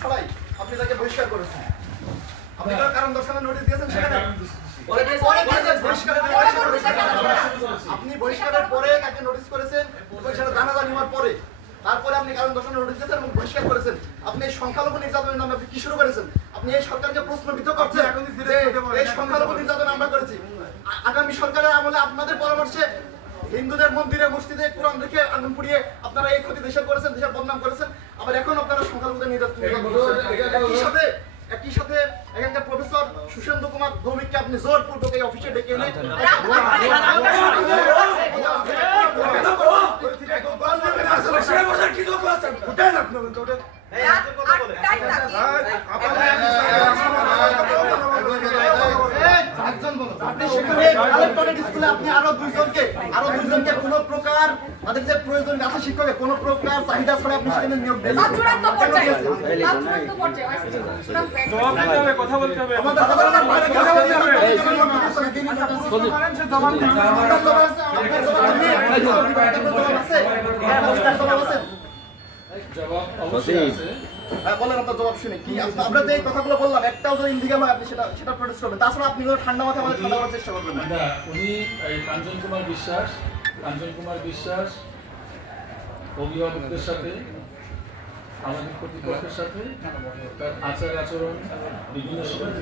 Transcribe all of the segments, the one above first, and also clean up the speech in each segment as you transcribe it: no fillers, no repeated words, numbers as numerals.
ছাড়াই আপনি তাকে বহিষ্কার করেছেন। আপনি কোনো কারণ দর্শানোর নোটিশ দিয়েছেন সেখানে? আপনি বহিষ্কারের পরে কাকে নোটিশ করেছেন সেটা জানাজানি হওয়ার পরে, তারপরে আপনি কারণ দর্শানোর নোটিশ দিয়েছেন এবং বহিষ্কার করেছেন। আপনি এই সংখ্যালঘু নির্যাতনের নামে আপনি কি শুরু করেছেন? আপনি এই সরকারকে প্রশ্নবিদ্ধ করছেন যে এই সংখ্যালঘু নির্যাতন আমরা করেছি। আগামী সরকারের আমলে আপনাদের পরামর্শে হিন্দুদের মন্দিরে মসজিদে কোরআন রেখে আগুন পুড়িয়ে আপনারা এই ক্ষতি দেশের করেছেন, দেশের বদনাম করেছেন, আবার এখন আপনারা সংখ্যালঘুদের নির্যাতন করছেন। একই সাথে এখানকার প্রফেসর সুশেন্দ্র কুমার ভৌমিককে আপনি জোরপূর্বক এই অফিসে ডেকে এনে আপনি আরো দুইজনকে কোন প্রকার তাদের যে প্রয়োজন আছে শিক্ষকের কোন প্রকার চাহিদা ছাড়া আপনি সেখানে নিয়োগ দেন। কথা বলতে হবে। বলেন আপনার জবাব শুনে কি আমরা যে কথাগুলো বললাম একটাও যদি ইন্ডিগেল হয় আপনি সেটা প্রোটেস্ট করবেন, তাছাড়া আপনি ঠান্ডা মাথায় আমাদের ঠান্ডা করার চেষ্টা করবেন না। উনি কাঞ্চন কুমার বিশ্বাস অভিভাবকদের সাথে আমাদের কর্তৃপক্ষের সাথে তার আচার আচরণ বিভিন্ন সময়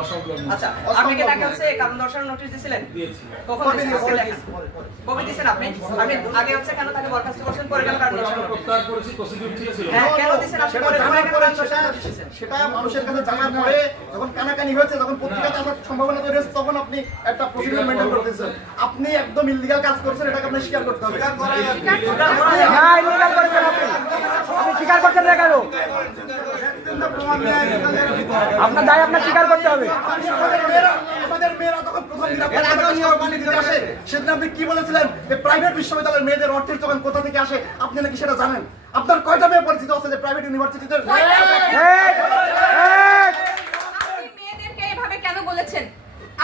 অসংলগ্ন। আচ্ছা, আপনাকে দেখা হচ্ছে কারণ দর্শানোর নোটিশ দিয়েছিলেন? কখন দিয়েছিলেন? কবে দিয়েছেন আপনি? আপনি আগে হচ্ছে কেন তাকে বরখাস্ত করছেন, পরে কেন কারণ দর্শানোর প্রত্যাহার করেছি, প্রসিডিউর ঠিক ছিল। হ্যাঁ, কেন দিয়েছেন আপনি? পরে সেটা মানুষের কাছে জানার পরে যখন কানাকানি হয়েছে, যখন পত্রিকাতে আসার সম্ভাবনা তৈরি হয়েছে, তখন আপনি একটা প্রসিডিউর মেইনটেইন করতেছেন। আপনি একদম ইললিগাল কাজ করেছেন, এটাকে আপনি স্বীকার করতে হবে। হ্যাঁ, ইললিগাল করেছেন আপনি স্বীকার করছেন না কেন? আপনার দায় আপনার স্বীকার করতে হবে। আমাদের মেয়েরা যখন প্রথম আসে সেদিন আপনি কি বলেছিলেন যে প্রাইভেট বিশ্ববিদ্যালয়ের মেয়েদের অর্থের যোগান কোথা থেকে আসে আপনি নাকি সেটা জানেন? আপনার কয়টা মেয়ে পরিচিত আছে যে প্রাইভেট ইউনিভার্সিটিতে? আপনি মেয়েদেরকে এভাবে কেন বলেছেন?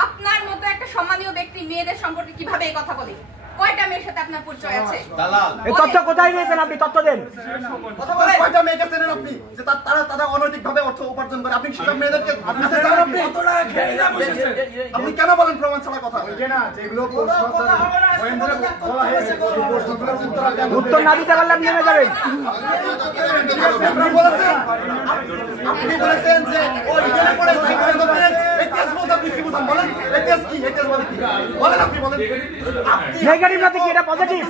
আপনার মতো একটা সম্মানীয় ব্যক্তি মেয়েদের সম্পর্কে কিভাবে এই কথা বলে? কয়টা মেয়ের সাথে আপনার পরিচয় আছে? এই তথ্য কোথায় নিয়েছেন আপনি? তথ্য দেন। কয়টা মেয়েকে চেনেন আপনি যে তারা অনৈতিকভাবে অর্থ উপার্জন করে? আপনি সেসব মেয়েদেরকে আপনি কেন বলেন প্রমাণ ছাড়া কথা? উত্তর না দিতে পারলে আপনি নেমে যাবেন। আপনি বলেছেন যে ওই ইডেনে পড়ে ইতিহাস বলতে আপনি কি বুঝান বলেন? ইতিহাস কি? ইতিহাস বলে কি? বলেন আপনি বলেন। নেগেটিভ নাকি কি এটা পজিটিভ?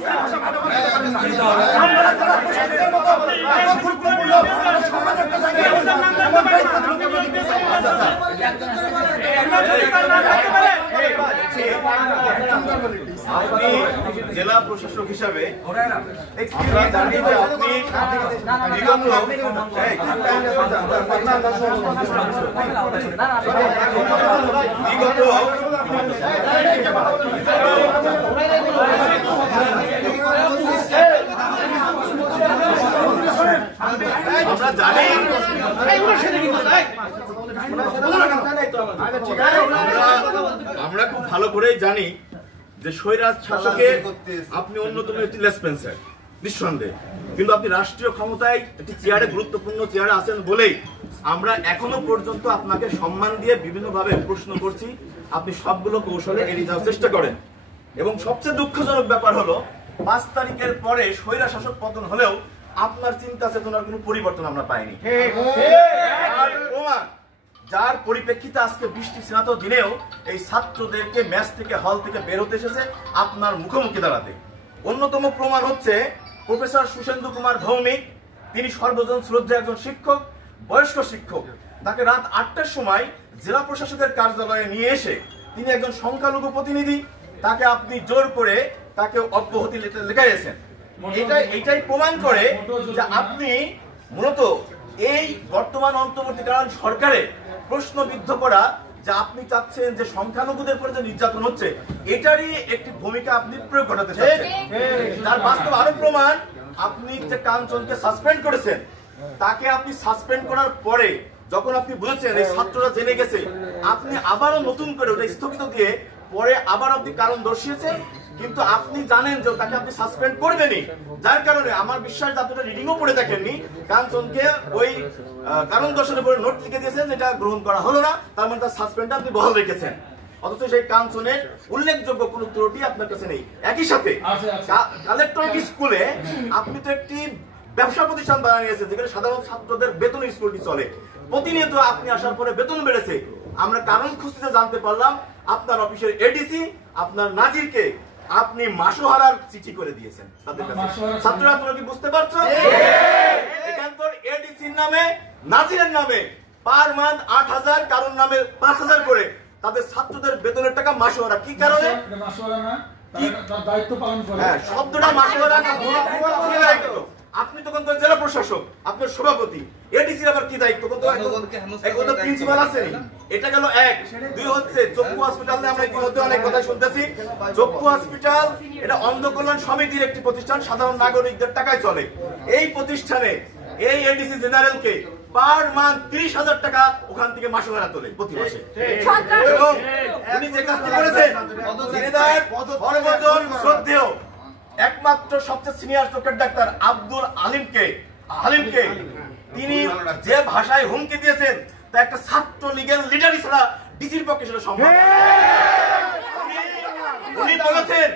জেলা প্রশাসক হিসাবে আমরা জানি যে আপনি আমরা জানি আমরা খুব ভালো করেই জানি যে স্বৈরাজ শাসকের আপনি অন্যতম একটি লেসপেন্সার নিঃসন্দেহে, কিন্তু আপনি রাষ্ট্রীয় ক্ষমতায় একটি চেয়ারে গুরুত্বপূর্ণ চেয়ারে আছেন বলেই আমরা এখনো পর্যন্ত আপনাকে সম্মান দিয়ে বিভিন্নভাবে প্রশ্ন করছি। আপনি সবগুলো কৌশলে এড়িয়ে যাওয়ার চেষ্টা করেন এবং সবচেয়ে দুঃখজনক ব্যাপার হলো 5 তারিখের পরে স্বৈরা শাসক পতন হলেও আপনার চিন্তা চেতনার কোনো পরিবর্তন আমরা পাইনি। যার পরিপ্রেক্ষিতে আজকে বৃষ্টি স্নাত দিনেও এই ছাত্রদেরকে ম্যাচ থেকে হল থেকে বের হতে এসেছে আপনার মুখোমুখি দাঁড়াতে। অন্যতম প্রমাণ হচ্ছে প্রফেসর সুশেন্দ্র কুমার ভৌমিক। তিনি সর্বজন শ্রদ্ধা একজন শিক্ষক, বয়স্ক শিক্ষক। তাকে রাত 8টার সময় জেলা প্রশাসকের কার্যালয়ে নিয়ে এসে তিনি একজন সংখ্যালঘু প্রতিনিধি, তাকে আপনি জোর করে তাকে অব্যাহতি লেখাইয়েছেন। এইটাই প্রমাণ করে যে আপনি মূলত এই বর্তমান অন্তর্বর্তীকালীন সরকারে প্রশ্নবিদ্ধ করা, যে আপনি চাচ্ছেন যে সংখ্যালঘুদের উপরে যে নির্যাতন হচ্ছে এটারই একটি ভূমিকা আপনি প্রয়োগ ঘটাতে চাচ্ছেন। তার বাস্তব আরো প্রমাণ, আপনি যে কাঞ্চনকে সাসপেন্ড করেছেন, তাকে আপনি সাসপেন্ড করার পরে যখন আপনি বুঝেছেন এই ছাত্ররা জেনে গেছে, আপনি আবারও নতুন করে ওটা স্থগিত দিয়ে পরে আবার আপনি কারণ দর্শিয়েছেন কিন্তু আপনি জানেন যে তাকে আপনি সাসপেন্ড করবেনই, যার কারণে আমার বিশ্বাস আপনারা রিডিংও পড়ে দেখেননি, কাঞ্চনকে ওই কারণ দর্শনের উপরে নোট লিখে দিয়েছেন, যেটা গ্রহণ করা হলো না, তার মানে তার সাসপেন্ডটা আপনি বহাল রেখেছেন, অথচ সেই কাঞ্চনের উল্লেখযোগ্য কোনো ত্রুটি আপনার কাছে নেই। একই সাথে কালেক্টরেট স্কুলে আপনি তো একটি ব্যবসা প্রতিষ্ঠান বানিয়েছেন যেখানে সাধারণ ছাত্রদের বেতন স্কুলটি চলে, প্রতিনিয়ত আপনি আসার পরে বেতন বেড়েছে। আমরা কারণ খুঁজতে জানতে পারলাম আপনার অফিসের এডিসি আপনার নাজিরকে আপনি মাসোহারার চিঠি করে দিয়েছেন তাদের কাছে। ছাত্ররা তোমরা কি বুঝতে পারছো? এখানকার এডিসির নামে নাজিরের নামে পার মান্থ ৮,০০০, কারণ নামে ৫,০০০ করে তাদের ছাত্রদের বেতনের টাকা মাসোহারা। কি কারণে? মাসোহারা না, তার দায়িত্ব পালন করে। হ্যাঁ, শব্দটা মাসোহারা না, আপনি তখন তো জেলা প্রশাসক, আপনার সভাপতি, এডিসির আবার কি দায়িত্ব? প্রিন্সিপাল আছে। এটা গেল এক। দুই হচ্ছে চক্ষু হসপিটালে আমরা ইতিমধ্যে অনেক কথা শুনতেছি। চক্ষু হসপিটাল এটা অন্ধ কল্যাণ সমিতির একটি প্রতিষ্ঠান, সাধারণ নাগরিকদের টাকায় চলে। এই প্রতিষ্ঠানে এই এডিসি জেনারেলকে পার মান্থ ৩০,০০০ টাকা ওখান থেকে মাসোহারা তোলে প্রতি মাসে। এবং উনি যে কাজটি করেছেন, সর্বজন শ্রদ্ধেয় একমাত্র সবচেয়ে সিনিয়র চোখের ডাক্তার আব্দুল হালিমকে তিনি যে ভাষায় হুমকি দিয়েছেন তা একটা ছাত্র লীগের লিডারই ছাড়া ডিসির পক্ষে সেটা সম্ভব। উনি বলেছেন,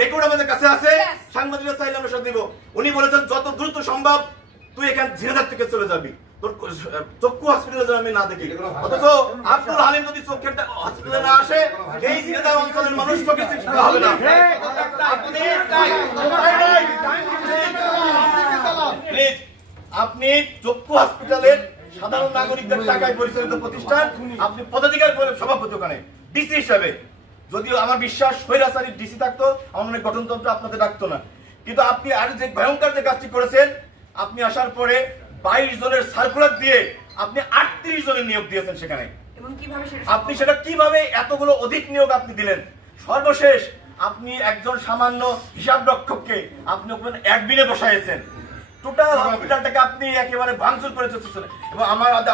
রেকর্ড আমাদের কাছে আছে, সাংবাদিকরা চাইলে আমরা সেটা দিব। উনি বলেছেন যত দ্রুত সম্ভব তুই এখান ঝিনাইদহ থেকে চলে যাবি, তোর চক্ষু হসপিটালে যেন আমি না দেখি। অথচ আব্দুল হালিম যদি চোখের হসপিটালে না আসে, এই ঝিনাইদহ অঞ্চলের মানুষ চোখে চিকিৎসা হবে না। আপনি চক্ষু হসপিটালের সাধারণ নাগরিকদের টাকায় পরিচালিত প্রতিষ্ঠান, আপনি পদাধিকার সভাপতি ওখানে ডিসি হিসাবে। যদিও আমার বিশ্বাস স্বৈরাচারী ডিসি থাকতো, আমার মনে গঠনতন্ত্র আপনাদের ডাকতো না। কিন্তু আপনি আর যে ভয়ঙ্কর যে কাজটি করেছেন, আপনি আসার পরে 22 জনের সার্কুলার দিয়ে আপনি 38 জনের নিয়োগ দিয়েছেন সেখানে। আপনি সেটা কিভাবে এতগুলো অধিক নিয়োগ আপনি দিলেন? সর্বশেষ আপনি একজন সামান্য হিসাব রক্ষককে আপনি ওখানে অ্যাডমিনে বসাইছেন। টোটাল হসপিটালটাকে আপনি একেবারে ভাঙচুর করে চলছেন। এবং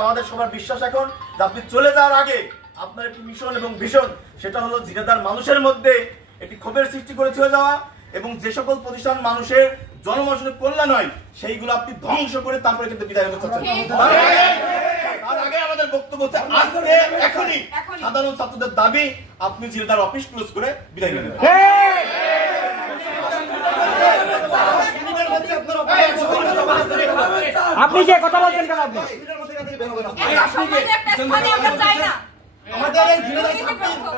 আমাদের সবার বিশ্বাস এখন যে আপনি চলে যাওয়ার আগে আপনার একটি মিশন এবং ভিশন, সেটা হলো ঝিনাইদহের মানুষের মধ্যে একটি ক্ষোভের সৃষ্টি করে চলে যাওয়া, এবং যে সকল প্রতিষ্ঠান মানুষের জনমানুষের কল্যাণ হয় সেইগুলো আপনি ধ্বংস করে তারপরে কিন্তু বিদায় হতে চাচ্ছেন। তার আগে আমাদের বক্তব্য হচ্ছে আজকে এখনই সাধারণ ছাত্রদের দাবি আপনি ঝিনাইদহের অফিস ক্লোজ করে বিদায় নেবেন। আপনি যে কথা বলছেন কেন? আপনি আমাদের এই ঝিনাইদহ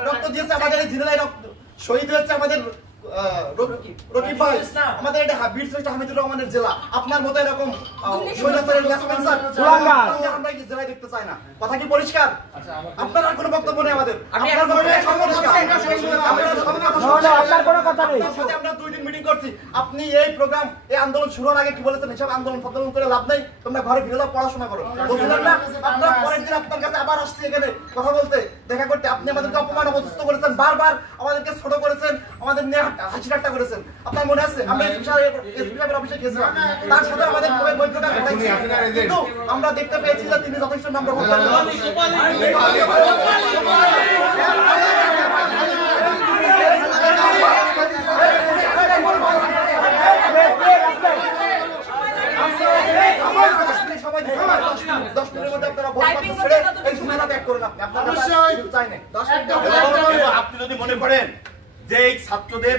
রক্ত দিয়েছে, আমাদের এই ঝিনাইদহ রক্ত শহীদ হয়েছে আমাদের রকিব ভাই, আমাদের এটা হামিদুর রহমানের জেলা। আপনার মতো এরকম আমরা কি জেলায় দেখতে চাই না? কথা কি পরিষ্কার? আপনার আর কোনো বক্তব্য নেই আমাদের। আপনার কোনো কথা নেই। আমরা 2 দিন মিটিং করছি। আপনি এই প্রোগ্রাম, এই আন্দোলন শুরুর আগে কি বলেছেন? এসব আন্দোলন করে লাভ নেই, তোমরা ঘরে ফিরে যাও, পড়াশোনা করো বলছিলেন না? আপনারা পরের দিন আপনার কাছে আবার আসছি এখানে কথা বলতে, দেখা করতে। আপনি আমাদেরকে অপমান অবস্থিত করেছেন, বারবার আমাদেরকে ছোট করেছেন, আমাদের নিয়ে হাসি ঠাট্টা করেছেন। আপনার মনে আছে আমরা এসপি সাহেবের অফিসে গেছিলাম, তার সাথে আমাদের বৈঠকটা ঘটাইছি, কিন্তু আমরা দেখতে পেয়েছি যে তিনি যথেষ্ট নম্র করতেন। আপনি যদি মনে করেন যে এই ছাত্রদের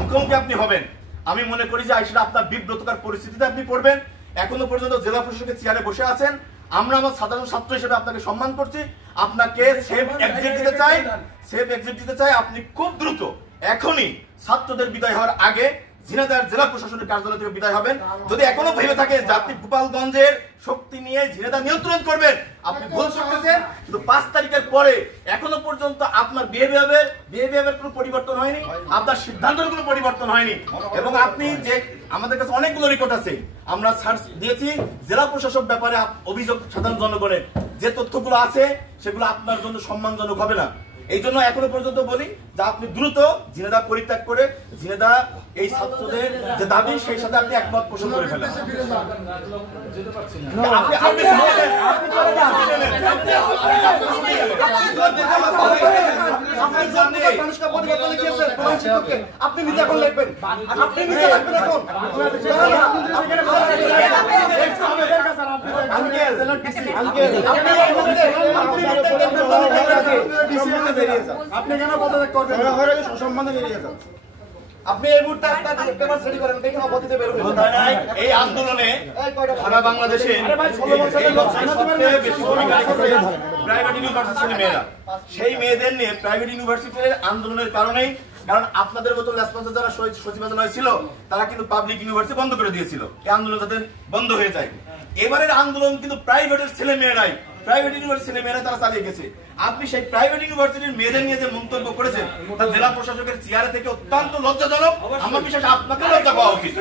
মুখোমুখি আপনি হবেন, আমি মনে করি যে সেটা আপনার বিব্রতকর পরিস্থিতিতে আপনি পড়বেন। এখনো পর্যন্ত জেলা প্রশাসকের চেয়ারে বসে আছেন, আমরা আমার সাধারণ ছাত্র হিসেবে আপনাকে সম্মান করছি, আপনাকে সেফ এক্সিট দিতে চাই। আপনি খুব দ্রুত এখনই ছাত্রদের বিদায় হওয়ার আগে ঝিনাইদহের জেলা প্রশাসনের কার্যালয় থেকে বিদায় হবেন। যদি এখনো ভেবে থাকেন যে আপনি গোপালগঞ্জের শক্তি নিয়ে ঝিনাইদহ নিয়ন্ত্রণ করবেন, আপনি ভুল করতেছেন। কিন্তু 5 তারিখের পরে এখনো পর্যন্ত আপনার বিহেভিয়ারের কোনো পরিবর্তন হয়নি, আপনার সিদ্ধান্তের কোনো পরিবর্তন হয়নি। এবং আপনি যে আমাদের কাছে অনেকগুলো রেকর্ড আছে, আমরা সার্চ দিয়েছি জেলা প্রশাসক ব্যাপারে অভিযোগ সাধারণ জনগণের যে তথ্যগুলো আছে সেগুলো আপনার জন্য সম্মানজনক হবে না। এই জন্য এখনো পর্যন্ত বলি যে আপনি দ্রুত ঝিনেদা পরিত্যাগ করে ঝিনেদা এই ছাত্রদের যে দাবি সেই সাথে আপনি একমত পোষণ করে ফেলেন। যেতে পারছি না। আপনি আপনি নিজে এখন লিখবেন, আপনি নিজে লিখবেন এখন। আপনি কেন পদত্যাগ করবেন? সম্মানে বেরিয়ে যান। আপনি এই মুহূর্তে আপনার পেপার রেডি করেন, দেখুন অবধিতে বের হবেন। এই আন্দোলনে সারা বাংলাদেশে বেশি ভূমিকা রেখেছে প্রাইভেট ইউনিভার্সিটির মেয়েরা। সেই মেয়েদের নিয়ে প্রাইভেট ইউনিভার্সিটির আন্দোলনের কারণেই, কারণ আপনাদের মতো রেসপন্সে যারা সচিবালয় ছিল তারা কিন্তু পাবলিক ইউনিভার্সিটি বন্ধ করে দিয়েছিল, এই আন্দোলন তাদের বন্ধ হয়ে যায়। এবারের আন্দোলন কিন্তু প্রাইভেটের ছেলে মেয়েরাই, প্রাইভেট ইউনিভার্সিটির ছেলে মেয়েরা তারা চালিয়ে গেছে। আপনি সেই প্রাইভেট ইউনিভার্সিটির মেয়েদের নিয়ে যে মন্তব্য করেছেন তা জেলা প্রশাসকের চেয়ারে থেকে অত্যন্ত লজ্জাজনক। আমার বিশ্বাস আপনাকে লজ্জা পাওয়া উচিত।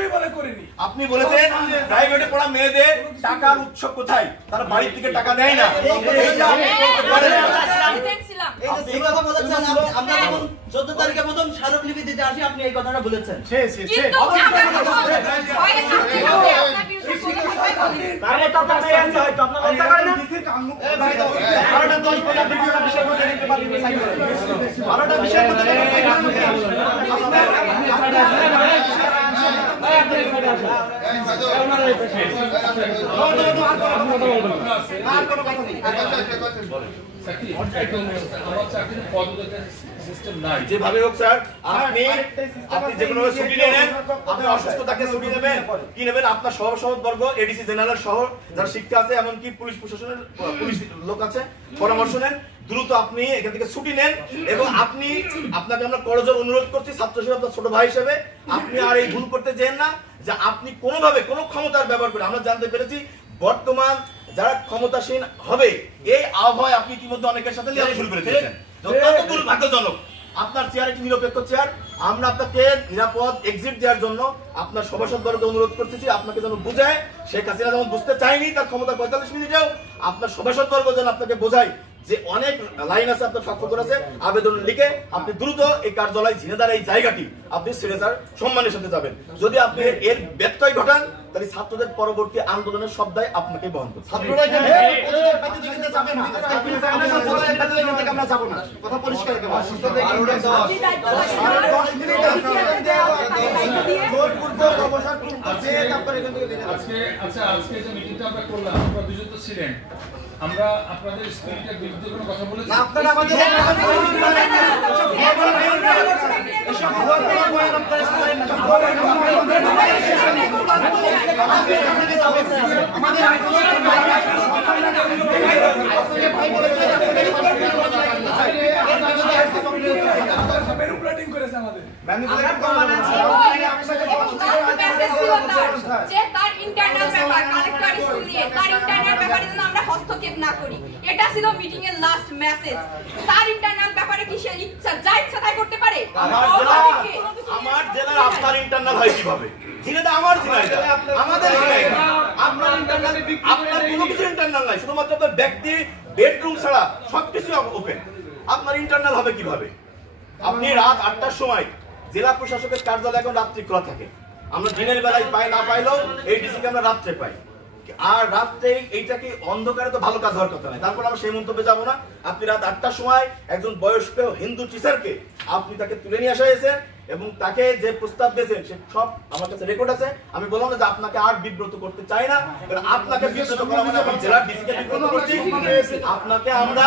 আপনি বলেছেন প্রাইভেটে পড়া মেয়েদের টাকার উৎস কোথায়, তারা বাড়ির থেকে টাকা দেয় না। আমরা যখন 14 তারিখের মতন স্মারকলিপি দিতে আসি আপনি এই কথাটা বলেছেন। যেভাবে হোক স্যার, আপনি যে কোনো ছুটি নেন, আপনি অসুস্থতাকে ছুটি নেবেন, কি নেবেন আপনার সহবর্গ এডিসি জেনারেল সহ যারা শিক্ষা আছে, এমনকি পুলিশ প্রশাসনের পুলিশ লোক আছে, পরামর্শ নেন, দ্রুত আপনি এখান থেকে ছুটি নেন। এবং আপনাকে আমরা করজোর অনুরোধ করছি ছাত্র হিসেবে, আপনার ছোট ভাই হিসেবে আপনি আর এই ভুল করতে যেন না যে আপনি কোনোভাবে কোনো ক্ষমতার ব্যবহার করে। আমরা জানতে পেরেছি বর্তমান যারা ক্ষমতাসীন হবে এই আবহাওয়ায় আপনি ইতিমধ্যে অনেকের সাথে লিয়াজ শুরু করে দিয়েছেন, অত্যন্ত দুর্ভাগ্যজনক। আপনার চেয়ার একটি নিরপেক্ষ চেয়ার, আমরা আপনাকে নিরাপদ এক্সিট দেওয়ার জন্য আপনার সভাসদবর্গকে অনুরোধ করতেছি, আপনাকে যেন বুঝায়। শেখ হাসিনা যেমন বুঝতে চায়নি তার ক্ষমতা 45 মিনিটেও, আপনার সভাসদবর্গ যেন আপনাকে বোঝায় যে অনেক লাইন আছে আপনার স্বাক্ষর করেছে, আবেদন লিখে আপনি দ্রুত এই কার্যালয় ঝিনেদার এই জায়গাটি আপনি ছেড়ে স্যার সম্মানের সাথে যাবেন। যদি আপনি এর ব্যত্যয় ঘটান তাহলে ছাত্রদের পরবর্তী আন্দোলনের সব দায় আপনাকে বহন করতে হবে। ছাত্ররা যাবে না, আমরা যাব না, কথা পরিষ্কার আজকে যে মিটিংটা আমরা করলাম, আমরা দুজন তো ছিলেন, আমরা আপনাদের স্পিরিটের বিরুদ্ধে কোনো কথা বলেছি? আপনারা আমাদের হস্তক্ষেপ না করি, এটা ছিল মিটিং এর লাস্ট মেসেজ। তার ইন্টারনাল ব্যাপারে কি সে ইচ্ছা যা ইচ্ছা তাই করতে পারে? আমার জেলার আপনার ইন্টারনাল হয় কিভাবে? ঝিনেদা আমার জেলা, আমাদের জেলা, আপনার ইন্টারনাল, আপনার কোনো কিছু ইন্টারনাল নাই, শুধুমাত্র আপনার ব্যক্তি বেডরুম ছাড়া সবকিছু ওপেন। আপনার ইন্টারনাল হবে কিভাবে? আপনি রাত 8টার সময় জেলা প্রশাসকের কার্যালয় এখন রাত্রি খোলা থাকে, আমরা দিনের বেলায় পাই না পাইলেও এইডিসিকে আমরা রাত্রে পাই। আর রাত্রে এইটা কি অন্ধকারে তো ভালো কাজ হওয়ার কথা নাই, তারপর আমরা সেই মন্তব্যে যাবো না। আপনি রাত 8টার সময় একজন বয়স্ক হিন্দু টিচারকে আপনি তাকে তুলে নিয়ে আসা হয়েছে এবং তাকে যে প্রস্তাব দিয়েছেন সে সব আমার কাছে রেকর্ড আছে। আমি বললাম না যে আপনাকে আর বিব্রত করতে চাই না, কারণ আপনাকে বিব্রত করা মানে আমি জেলার ডিসিকে বিব্রত করছি। আপনাকে আমরা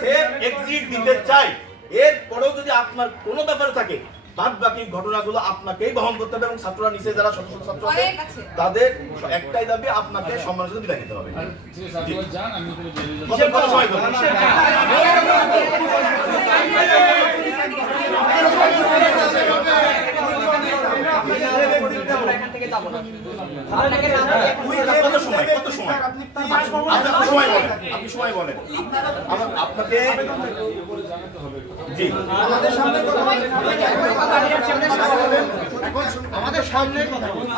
সেফ এক্সিট দিতে চাই। এরপরেও যদি আপনার কোনো ব্যাপারে থাকে বাদ বাকি ঘটনাগুলো আপনাকেই বহন করতে হবে এবং ছাত্ররা নিচে যারা শত শত ছাত্র আছে তাদের একটাই দাবি আপনাকে সম্মানের সাথে বিদায় নিতে হবে। আপনি সময় বলেন আপনাকে জি আমাদের সামনে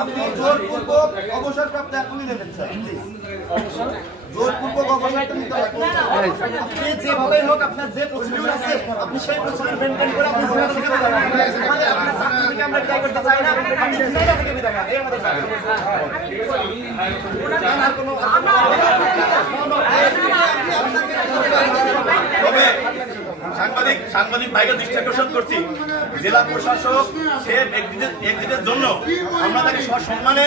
আপনি জোরপূর্বক অবসরপ্রাপ্ত এখনই নেবেন স্যার, জোরপূর্বক অবসর নিতে হয়। আপনি যেভাবেই হোক আপনার যে প্রসিডিউর আছে আপনি সেই প্রসিডিউর মেনটেন করে আপনি সিনেটর থেকে বিদায় নেন। আমাদের আপনার চাকরি থেকে আমরা বিদায় করতে চাই না, আপনি সিনেটর থেকে বিদায় নেন, এই আমাদের দাবি। আর কোনো তবে সাংবাদিক ভাইকে দৃষ্টি আকর্ষণ করছি, জেলা প্রশাসক সে এক্সিটের জন্য আমরা তাকে সসম্মানে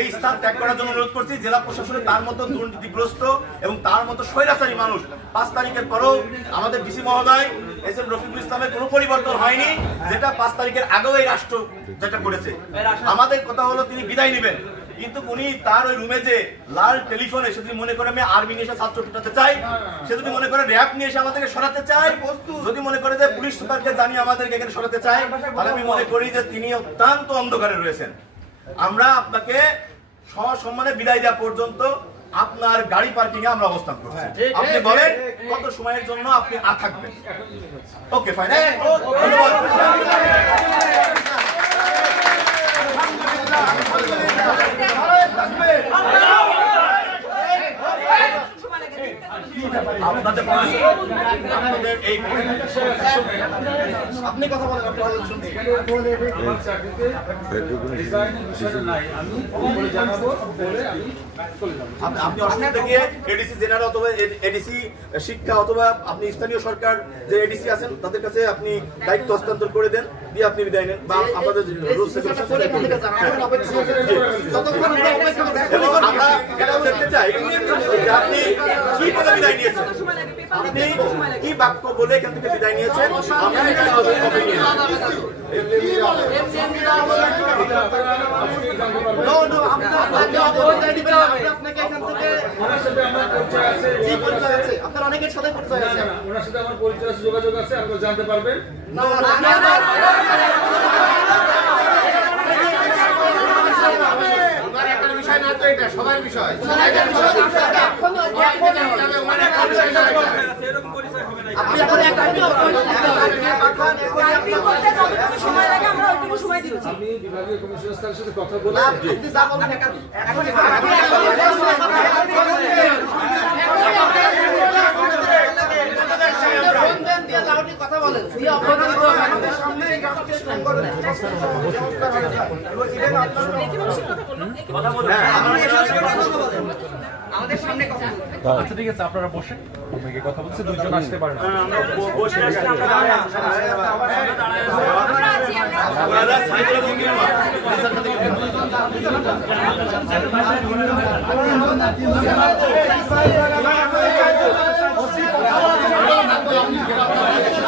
এই স্থান ত্যাগ করার জন্য অনুরোধ করছি। জেলা প্রশাসনে তার মতো দুর্নীতিগ্রস্ত এবং তার মতো স্বৈরাচারী মানুষ 5 তারিখের পরেও আমাদের ডিসি মহোদয় এস এম রফিকুল ইসলামের কোনো পরিবর্তন হয়নি, যেটা 5 তারিখের আগেও এই রাষ্ট্র যেটা করেছে। আমাদের কথা হলো তিনি বিদায় নেবেন, কিন্তু উনি তার ওই রুমে যে লাল টেলিফোনে সে যদি মনে করে আমি আর্মি নিয়ে এসে ছাত্র পিটাতে চাই, সে যদি মনে করে র্যাব নিয়ে এসে আমাদেরকে সরাতে চায়, যদি মনে করে যে পুলিশ সুপারকে জানিয়ে আমাদেরকে এখানে সরাতে চায়, তাহলে আমি মনে করি যে তিনি অত্যন্ত অন্ধকারে রয়েছেন। আমরা আপনাকে সসম্মানে বিদায় দেওয়া পর্যন্ত আপনার গাড়ি পার্কিং এ আমরা অবস্থান করছি। আপনি বলেন কত সময়ের জন্য আপনি থাকবেন। ওকে ফাইন, আপনাদের এই আপনি কথা বলেন, আমার চাকরিতে রিজাইনের বিষয়টা নাই, আমি বলে জানাবো, বলে আমি চলে যাবো। আপনি অসুবিধা গিয়ে এডিসি জেনারেল অথবা এডিসি শিক্ষা অথবা আপনি স্থানীয় সরকার যে এডিসি আছেন তাদের কাছে আপনি দায়িত্ব হস্তান্তর করে দেন, দিয়ে আপনি বিদায় নেন বা আমাদের রুলস এবং আমরা এটাও দেখতে চাই যে আপনি কি বলে বিদায় নিয়েছেন, আপনি কি বাক্য বলে এখান থেকে বিদায় নিয়েছেন, আমরা এখানে কপি নিয়ে আপনার অনেকের সাথে পরিচয় আছে, ওনার সাথে আমার পরিচয় আছে, যোগাযোগ আছে, আপনারা জানতে পারবেন। বিষয় না তো, এটা সবার বিষয়। আপনি এখন আমি বিভাগীয় কমিশনার স্যারের সাথে কথা বলে কথা বলেন আমাদের সামনে কথা বলুন। আচ্ছা ঠিক আছে, আপনারা বসেন, আপনাকে কথা বলছে, দুইজন আসতে পারেন। আমরা